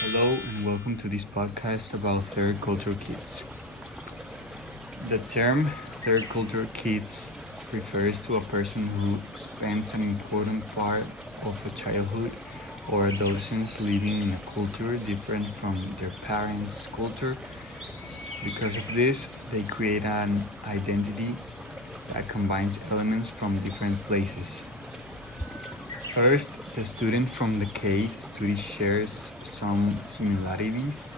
Hello and welcome to this podcast about third culture kids. The term third culture kids refers to a person who spends an important part of a childhood or adolescence living in a culture different from their parents' culture. Because of this, they create an identity that combines elements from different places. First, the student from the case study shares some similarities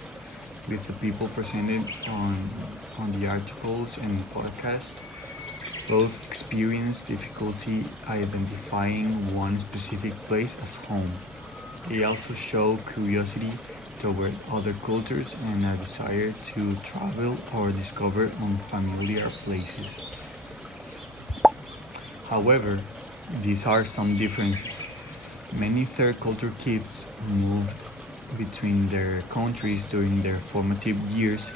with the people presented on the articles and podcast. Both experience difficulty identifying one specific place as home. They also show curiosity toward other cultures and a desire to travel or discover unfamiliar places. However, these are some differences. Many third culture kids moved between their countries during their formative years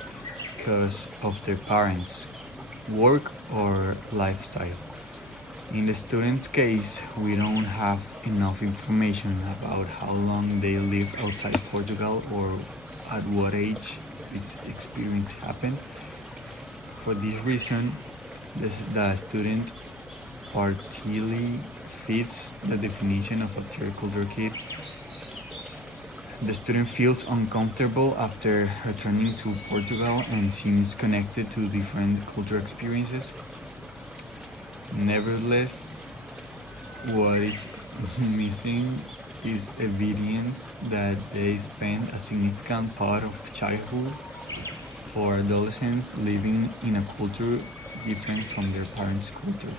because of their parents' work or lifestyle. In the student's case, we don't have enough information about how long they lived outside Portugal or at what age this experience happened. For this reason, the student partly fits the definition of a third culture kid. The student feels uncomfortable after returning to Portugal and seems connected to different cultural experiences. Nevertheless, what is missing is evidence that they spent a significant part of childhood for adolescents living in a culture different from their parents' culture.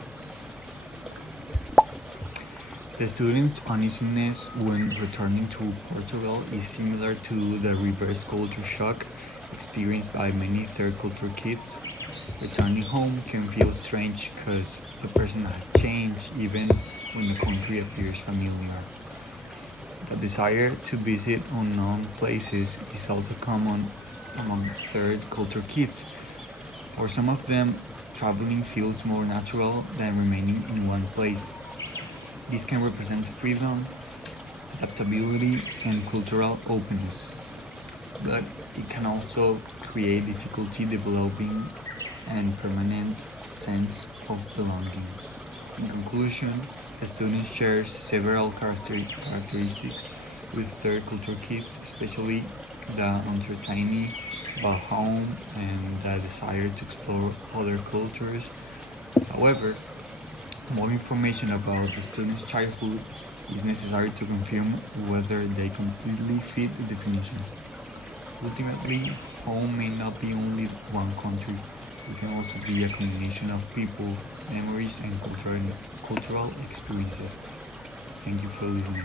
The student's uneasiness when returning to Portugal is similar to the reverse culture shock experienced by many third culture kids. Returning home can feel strange because the person has changed even when the country appears familiar. The desire to visit unknown places is also common among third culture kids. For some of them, traveling feels more natural than remaining in one place. This can represent freedom, adaptability, and cultural openness, but it can also create difficulty developing a permanent sense of belonging. In conclusion, the student shares several characteristics with third culture kids, especially the uncertainty about home and the desire to explore other cultures. However, more information about the student's childhood is necessary to confirm whether they completely fit the definition. Ultimately, home may not be only one country, it can also be a combination of people, memories, and cultural experiences. Thank you for listening.